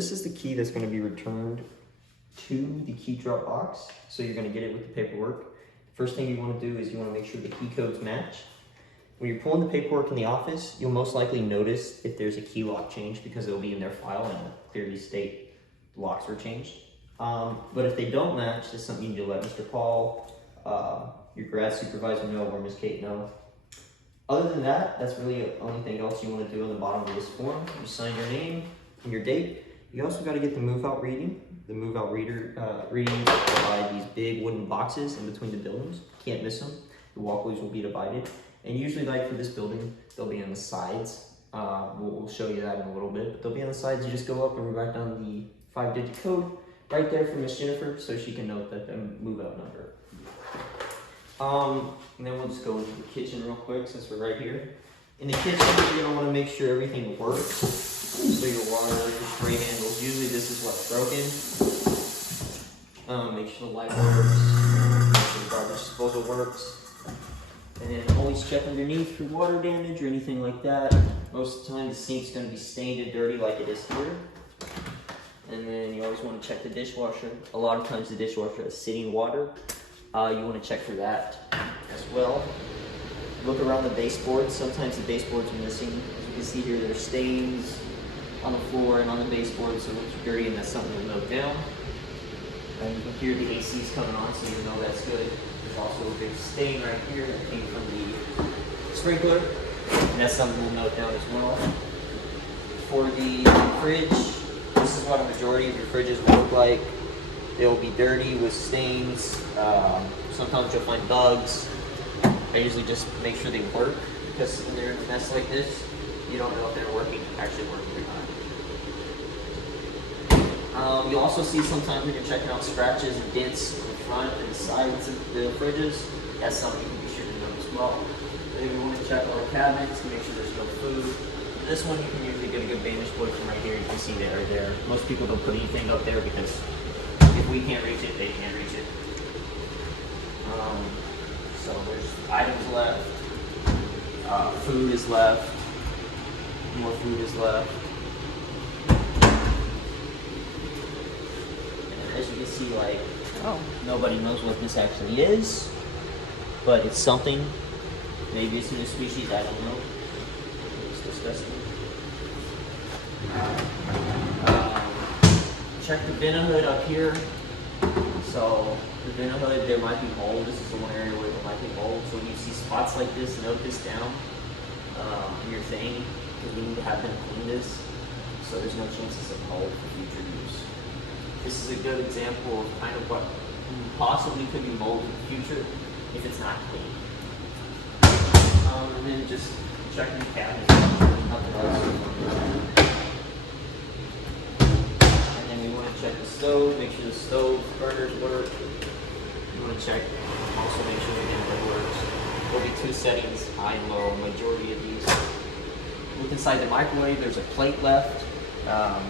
this is the key that's going to be returned to the key drop box. So you're going to get it with the paperwork. First thing you want to do is you want to make sure the key codes match. When you're pulling the paperwork in the office, you'll most likely notice if there's a key lock change because it'll be in their file and it'll clearly state the locks were changed. But if they don't match, that's something you need to let Mr. Paul, your grad supervisor know, or Ms. Kate know. Other than that, that's really the only thing else you want to do on the bottom of this form. You sign your name and your date. You also got to get the move-out reading. The move-out readings provide these big wooden boxes in between the buildings. Can't miss them. The walkways will be divided. And usually, like for this building, they'll be on the sides. We'll show you that in a little bit. But they'll be on the sides. You just go up and write down the 5-digit code right there for Miss Jennifer so she can note that the move-out number. And then we'll just go into the kitchen real quick since we're right here. In the kitchen, you're gonna want to make sure everything works. So your water, your spray handles. Usually this is what's broken. Make sure the light works. Make sure the garbage disposal works. And then always check underneath for water damage or anything like that. Most of the time the sink's gonna be stained and dirty like it is here. And then you always want to check the dishwasher. A lot of times the dishwasher has sitting water. You want to check for that as well. Look around the baseboards. Sometimes the baseboards are missing. As you can see here, there's stains on the floor and on the baseboard, so it looks dirty, and that's something to note down. And you can hear the AC's coming on, so you know that's good. There's also a big stain right here that came from the sprinkler, and that's something we'll note down as well. For the fridge, this is what a majority of your fridges will look like. They'll be dirty with stains. Sometimes you'll find bugs. I usually just make sure they work because when they're in a mess like this, you don't know if they're actually working or not. You'll also see sometimes when you're checking out scratches and dents in the front and the sides of the fridges. That's something you can be sure to note as well. And then we want to check all the cabinets to make sure there's no food. This one you can usually get a good vantage point from right here. You can see that right there. Most people don't put anything up there because if we can't reach it, they can't reach it. So there's items left, food is left, more food is left. And as you can see, like, nobody knows what this actually is, but it's something. Maybe it's a new species, I don't know. It's disgusting. Check the vent hood up here. So the vent hood, there might be mold. This is the one area where there might be mold. So when you see spots like this, note this down in your thing, because we need to have them clean this so there's no chances of mold for future use. This is a good example of kind of what possibly could be mold in the future if it's not clean. And then just checking the cabinets, nothing else. Check the stove, make sure the stove burners work. You want to check, also make sure the inlet works. There'll be two settings, high and low, majority of these. Look inside the microwave, there's a plate left. Or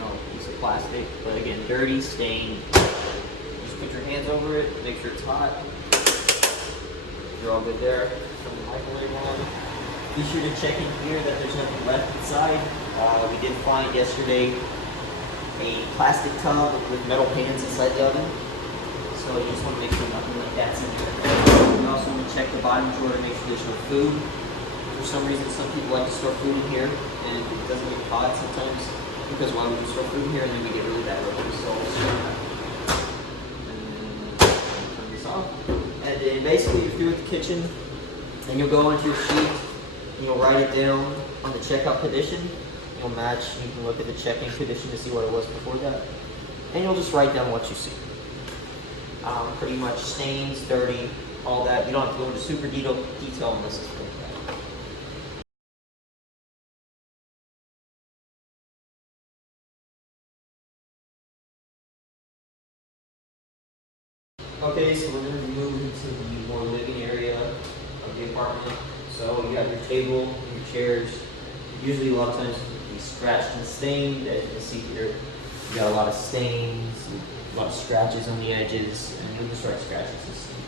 no, piece of plastic, but again, dirty, stained. Just put your hands over it, make sure it's hot. You're all good there. Turn the microwave on. Be sure to check in here that there's nothing left inside. We did find yesterday a plastic tub with metal pans inside the oven. So you just want to make sure nothing like that's in there. You also want to check the bottom drawer to make sure there's no food. For some reason, some people like to store food in here, and it doesn't get hot sometimes. Because why would we store food in here and then we get really bad odors? So turn this off. And then basically you're through with the kitchen, and you'll go into your sheet. You'll write it down on the checkout condition. You'll match, you can look at the check-in condition to see what it was before that. And you'll just write down what you see. Pretty much stains, dirty, all that. You don't have to go into super detail on this. Okay, so we're going to move into the more living area of the apartment. So you have your table, your chairs. Usually a lot of times be scratched and stained. As you can see here, you got a lot of stains, a lot of scratches on the edges, and you'll just write scratches and stains.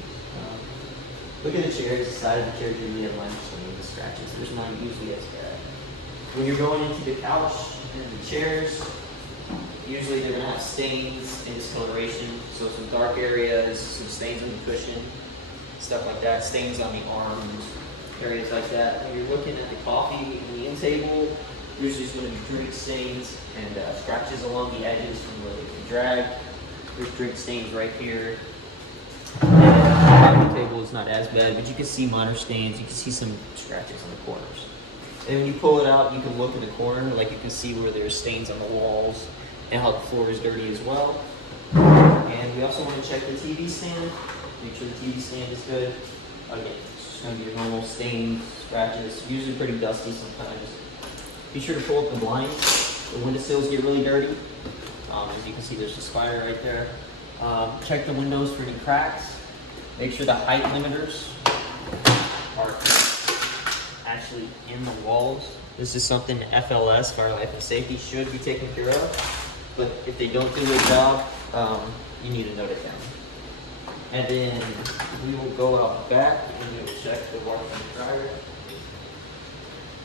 Look at the chairs. The side of the chairs usually have minor stains and scratches. There's not usually as bad. When you're going into the couch and the chairs, usually they're gonna have stains and discoloration. So some dark areas, some stains on the cushion, stuff like that, stains on the arms, areas like that. When you're looking at the coffee and the end table, usually it's gonna be drink stains and scratches along the edges from where they can drag. There's drink stains right here. And the table is not as bad, but you can see minor stains. You can see some scratches on the corners. And when you pull it out, you can look in the corner, like you can see where there's stains on the walls and how the floor is dirty as well. And we also want to check the TV stand, make sure the TV stand is good. Again, it's just going to be your normal stains, scratches, usually pretty dusty sometimes. Be sure to pull up the blinds. The windowsills get really dirty. As you can see, there's a spider right there. Check the windows for any cracks. Make sure the height limiters are actually in the walls. This is something FLS, Fire Life and Safety, should be taken care of. But if they don't do their job, you need to note it down. And then we will go out back and we will check the washer and dryer.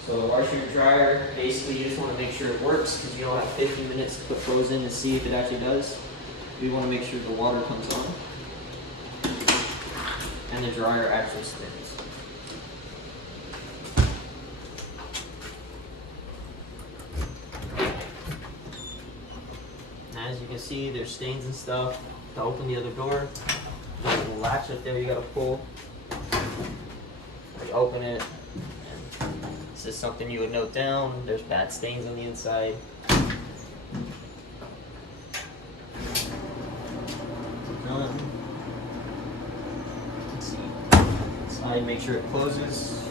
So the washer and dryer, basically you just want to make sure it works because you don't have 50 minutes to put clothes in to see if it actually does. We want to make sure the water comes on and the dryer actually spins. As you can see, there's stains and stuff. To open the other door, there's a little latch up there you gotta pull. You open it, and this is something you would note down. There's bad stains on the inside. Done. Let's see. Inside, make sure it closes.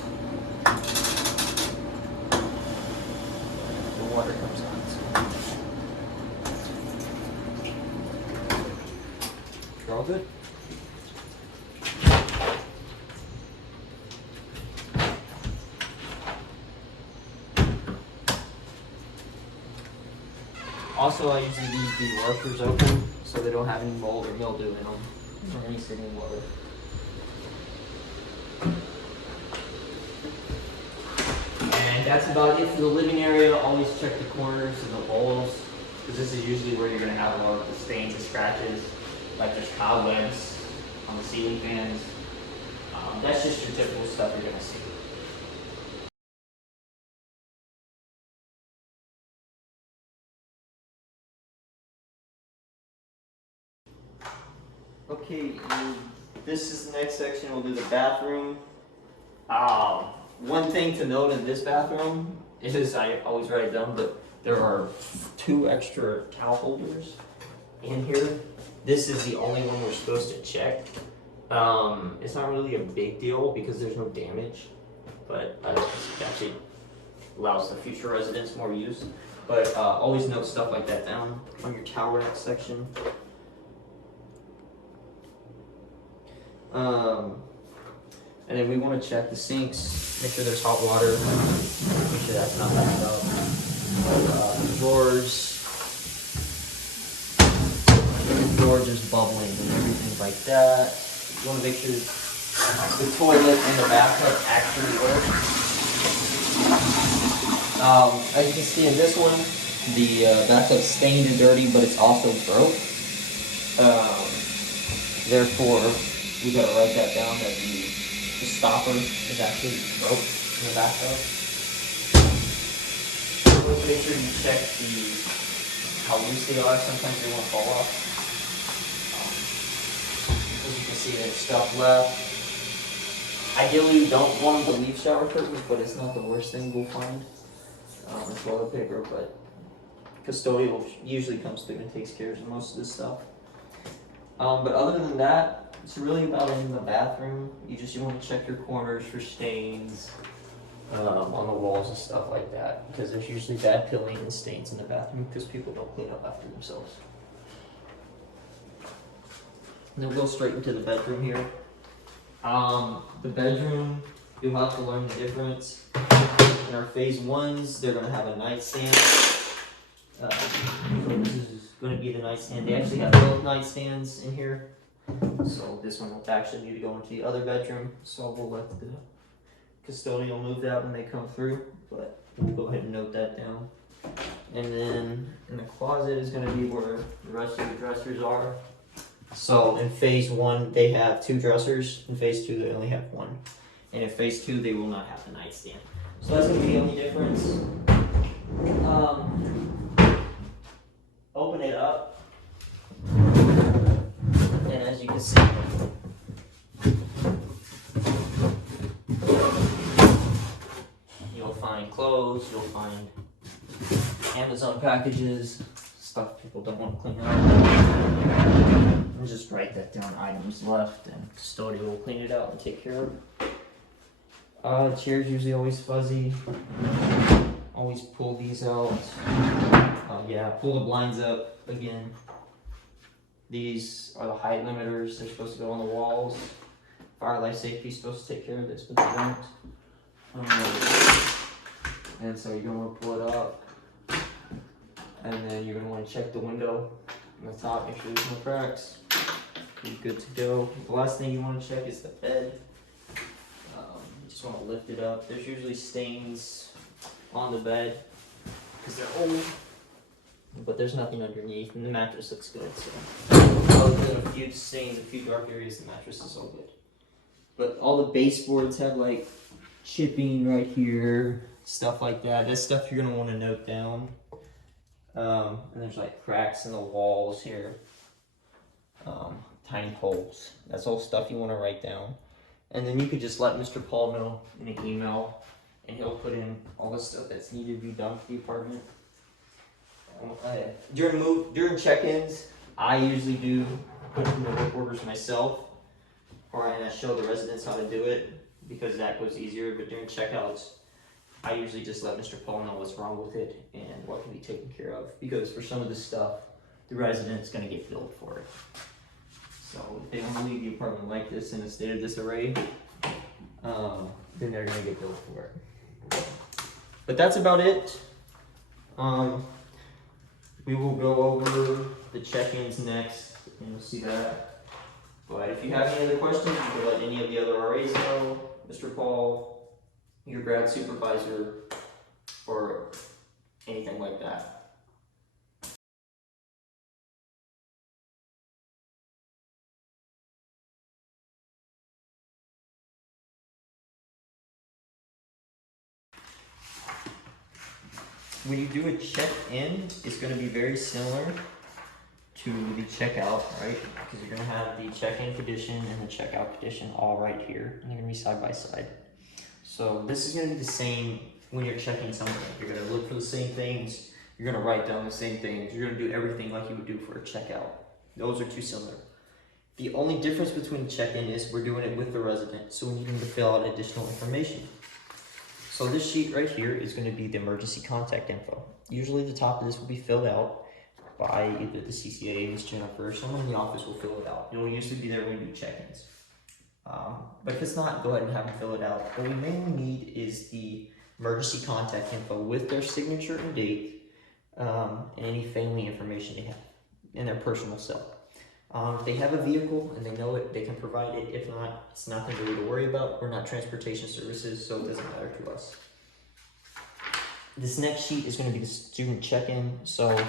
The water comes on. You're all good. Also, I usually leave the washers open so they don't have any mold or mildew in them or any sitting water. And that's about it for the living area. Always check the corners and the walls because this is usually where you're going to have a lot of the stains and scratches. Like there's cobwebs on the ceiling fans. That's just your typical stuff you're gonna see. Okay, this is the next section. We'll do the bathroom. One thing to note in this bathroom is, I always write it down, but there are 2 extra towel holders in here. This is the only one we're supposed to check. It's not really a big deal because there's no damage, but it actually allows the future residents more use. But always note stuff like that down on your towel rack section. And then we want to check the sinks, make sure there's hot water, make sure that's not backed up. Drawers is bubbling and everything like that. You want to make sure the toilet and the bathtub actually work. As you can see in this one, the bathtub's stained and dirty, but it's also broke. Therefore, we gotta write that down that the stopper is actually broke in the bathtub. Always make sure you check how loose they are. Sometimes they won't fall off. As you can see, there's stuff left. Ideally, you don't want them to leave shower curtains, but it's not the worst thing we'll find. It's toilet paper, but custodial usually comes through and takes care of most of this stuff. But other than that, it's really about in the bathroom. You want to check your corners for stains on the walls and stuff like that, because there's usually bad pilling and stains in the bathroom because people don't clean up after themselves. And then we'll go straight into the bedroom here. The bedroom, you'll have to learn the difference. In our phase 1s, they're going to have a nightstand. So this is going to be the nightstand. They actually have both nightstands in here. So this one will actually need to go into the other bedroom. So we'll let the custodial move that when they come through. But We'll go ahead and note that down. And then in the closet is going to be where the rest of the dressers are. So in phase 1, they have 2 dressers. In phase 2, they only have 1. And in phase 2, they will not have the nightstand. So that's going to be the only difference. Open it up. And as you can see, you'll find clothes, you'll find Amazon packages, stuff people don't want to clean up. And just write that down, items left, and custodial will clean it out and take care of it. Chairs usually always fuzzy. Always pull these out. Yeah, pull the blinds up again. These are the height limiters. They're supposed to go on the walls. Fire life safety is supposed to take care of this, but they don't. And so you're going to want to pull it up. And then you're going to want to check the window on the top, make sure there's no cracks. You're good to go. The last thing you want to check is the bed. You just want to lift it up. There's usually stains on the bed because they're old, but there's nothing underneath, and the mattress looks good. So, other than a few stains, a few dark areas, the mattress is all good. But all the baseboards have like chipping right here, stuff like that. This stuff you're gonna want to note down. And there's like cracks in the walls here, tiny holes. That's all stuff you want to write down. And then you could just let Mr. Paul know in an email, and he'll put in all the stuff that's needed to be done for the apartment. During check-ins, I usually do put in the work orders myself, or I show the residents how to do it because that goes easier. But during checkouts, I usually just let Mr. Paul know what's wrong with it and what can be taken care of. Because for some of this stuff, the resident's going to get billed for it. So if they want to leave the apartment like this in a state of disarray, then they're going to get billed for it. But that's about it. We will go over the check-ins next, and you'll see that. But if you have any other questions, you can let any of the other RAs know, Mr. Paul, your grad supervisor, or anything like that. When you do a check-in, it's going to be very similar to the checkout, right? Because you're going to have the check-in condition and the checkout condition all right here, and they're going to be side by side. So this is going to be the same when you're checking something. You're going to look for the same things. You're going to write down the same things. You're going to do everything like you would do for a checkout. Those are too similar. The only difference between the check-in is we're doing it with the resident, so we need them to fill out additional information. So this sheet right here is going to be the emergency contact info. Usually the top of this will be filled out by either the CCA, Ms. Jennifer, or someone in the office will fill it out. It will usually be there when we do check-ins. But if it's not, go ahead and have them fill it out. What we mainly need is the emergency contact info with their signature and date, and any family information they have, and their personal cell. If they have a vehicle and they know it, they can provide it. If not, it's nothing really to worry about. We're not transportation services, so it doesn't matter to us. This next sheet is going to be the student check-in. So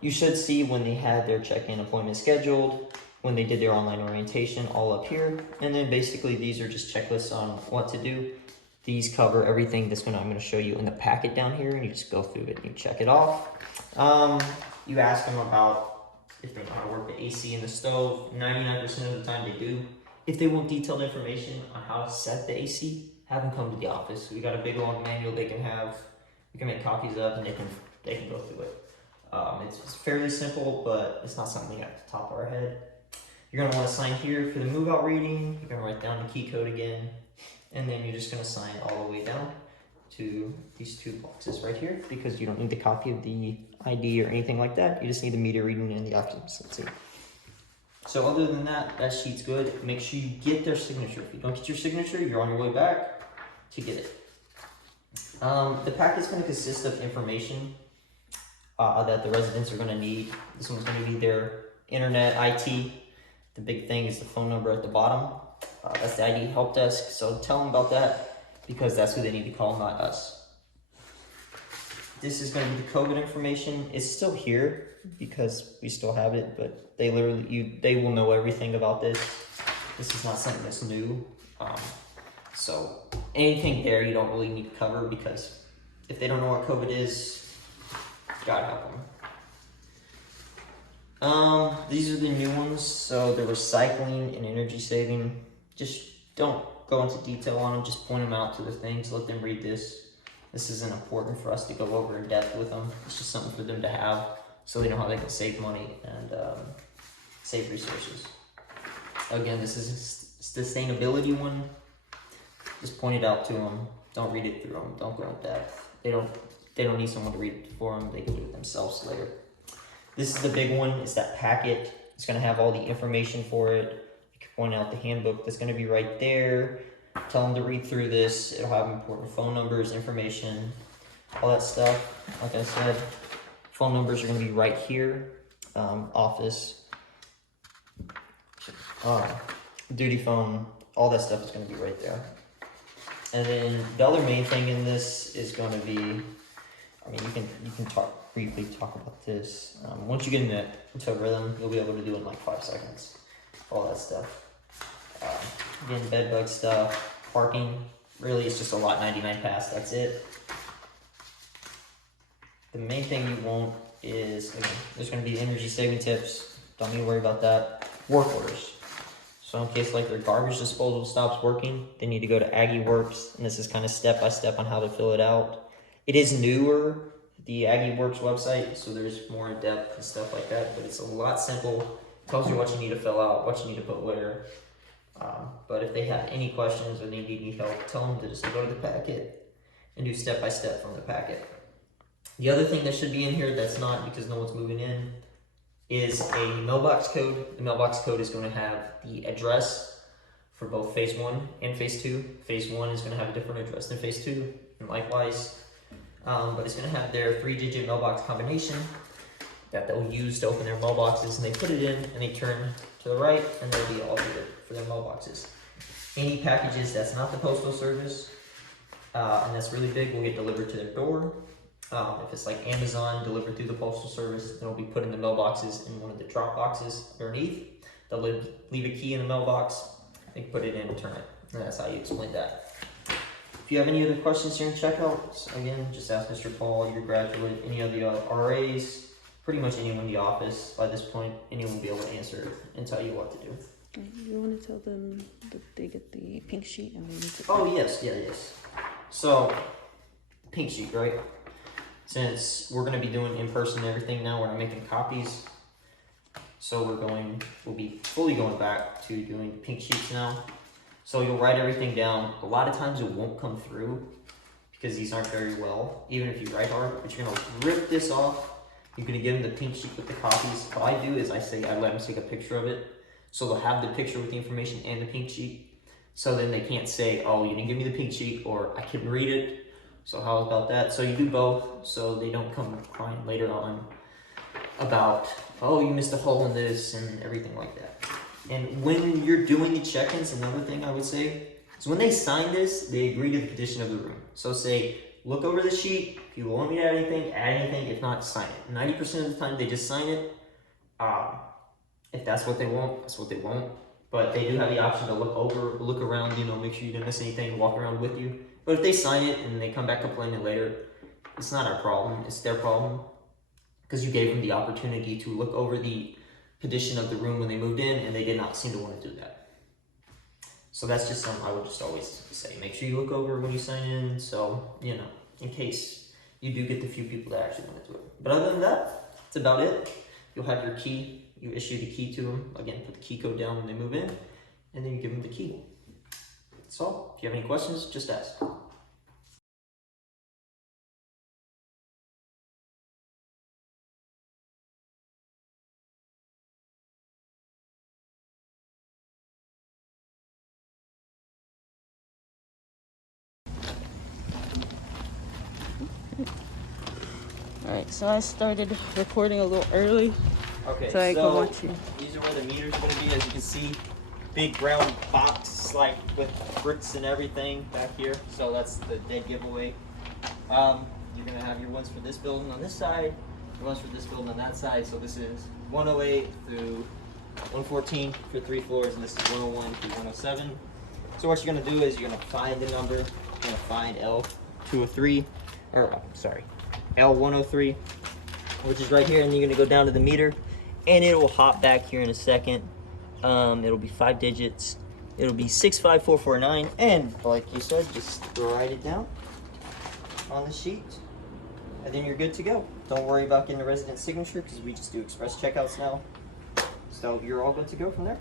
you should see when they had their check-in appointment scheduled, when they did their online orientation, all up here. And then basically these are just checklists on what to do. These cover everything that's I'm going to show you in the packet down here, and you just go through it and you check it off. You ask them about if they know how to work the AC in the stove. 99% of the time they do. If they want detailed information on how to set the AC, have them come to the office. We got a big long manual they can have. We can make copies of, and they can go through it. It's fairly simple, but it's not something at the top of our head. You're going to want to sign here for the move-out reading. You're going to write down the key code again, and then you're just going to sign all the way down to these two boxes right here, because you don't need the copy of the ID or anything like that. You just need the meter reading and the occupancy. So other than that, that sheet's good. Make sure you get their signature. If you don't get your signature, you're on your way back to get it. The packet's going to consist of information that the residents are going to need. This one's going to be their internet, IT. The big thing is the phone number at the bottom. That's the ID help desk. So tell them about that, because that's who they need to call, not us. This is going to be the COVID information. It's still here because we still have it, but they they will know everything about this. This is not something that's new. So anything there you don't really need to cover, because if they don't know what COVID is, God help them. These are the new ones. So the recycling and energy saving. Just don't go into detail on them. Just point them out to the things. Let them read this. This isn't important for us to go over in depth with them. It's just something for them to have, so they know how they can save money and save resources. Again, this is a sustainability one. Just point it out to them. Don't read it through them. Don't go in depth. They don't need someone to read it for them. They can do it themselves later. This is the big one. It's that packet. It's going to have all the information for it. You can point out the handbook that's going to be right there. Tell them to read through this. It'll have important phone numbers, information, all that stuff. Like I said, phone numbers are going to be right here. Office, duty phone, all that stuff is going to be right there. And then the other main thing in this is going to be, I mean, you can briefly talk about this. Once you get into a rhythm, you'll be able to do it in like 5 seconds. All that stuff. Again, bed bug stuff, parking. Really, it's just a lot 99 pass. That's it. The main thing you want is, again, there's going to be energy saving tips. Don't need to worry about that. Work orders. So in case like their garbage disposal stops working, they need to go to Aggie Works, and this is kind of step by step on how to fill it out. It is newer, the Aggie Works website, so there's more in depth and stuff like that, but it's a lot simple. It tells you what you need to fill out, what you need to put where. But if they have any questions or they need any help, tell them to just go to the packet and do step by step from the packet. The other thing that should be in here that's not, because no one's moving in, is a mailbox code. The mailbox code is going to have the address for both phase 1 and phase 2. Phase 1 is going to have a different address than phase 2, and likewise. But it's going to have their 3-digit mailbox combination that they'll use to open their mailboxes, and they put it in and they turn to the right and they'll be all good for their mailboxes. Any packages that's not the postal service and that's really big will get delivered to their door. If it's like Amazon delivered through the postal service, they'll be put in the mailboxes in one of the drop boxes underneath. They'll leave a key in the mailbox, they can put it in and turn it, and that's how you explain that. If you have any other questions during checkouts, again, just ask Mr. Paul, your graduate, any of the RAs, pretty much anyone in the office. By this point, anyone will be able to answer and tell you what to do. You want to tell them that they get the pink sheet and they need to... Oh, yes. So, pink sheet, right? Since we're going to be doing in-person and everything now, we're not making copies. So we'll be fully going back to doing pink sheets now. So you'll write everything down. A lot of times it won't come through because these aren't very well, even if you write hard, but you're going to rip this off. You're going to give them the pink sheet with the copies. What I do is I let them take a picture of it. So they'll have the picture with the information and the pink sheet. So then they can't say, oh, you didn't give me the pink sheet, or I couldn't read it. So how about that? So you do both, so they don't come crying later on about, oh, you missed a hole in this and everything like that. And when you're doing the check-ins, another thing I would say is when they sign this, they agree to the condition of the room. So say, look over the sheet. If you want me to add anything. If not, sign it. 90% of the time, they just sign it. If that's what they want, that's what they want. But they do have the option to look around, make sure you didn't miss anything, walk around with you. But if they sign it and they come back complaining later, it's not our problem, it's their problem. Because you gave them the opportunity to look over the condition of the room when they moved in, and they did not seem to want to do that. So that's just something I would just always say. Make sure you look over when you sign in, so, in case you do get the few people that actually want to do it. But other than that, that's about it. You'll have your key. You issue the key to them. Again, put the key code down when they move in, and then you give them the key. That's all. If you have any questions, just ask. Alright, so I started recording a little early. Okay, so I can watch you. These are where the meter's going to be. As you can see, big brown box, like with bricks and everything back here. So that's the dead giveaway. you're gonna have your ones for this building on this side, your ones for this building on that side. So this is 108 through 114 for 3 floors, and this is 101 through 107. So what you're gonna do is you're gonna find the number, you're gonna find L203, or sorry, L103, which is right here, and you're gonna go down to the meter, and it will hop back here in a second. It'll be 5 digits. It'll be 65449, and like you said, just write it down on the sheet, and then you're good to go. Don't worry about getting the resident signature because we just do express checkouts now. So you're all good to go from there.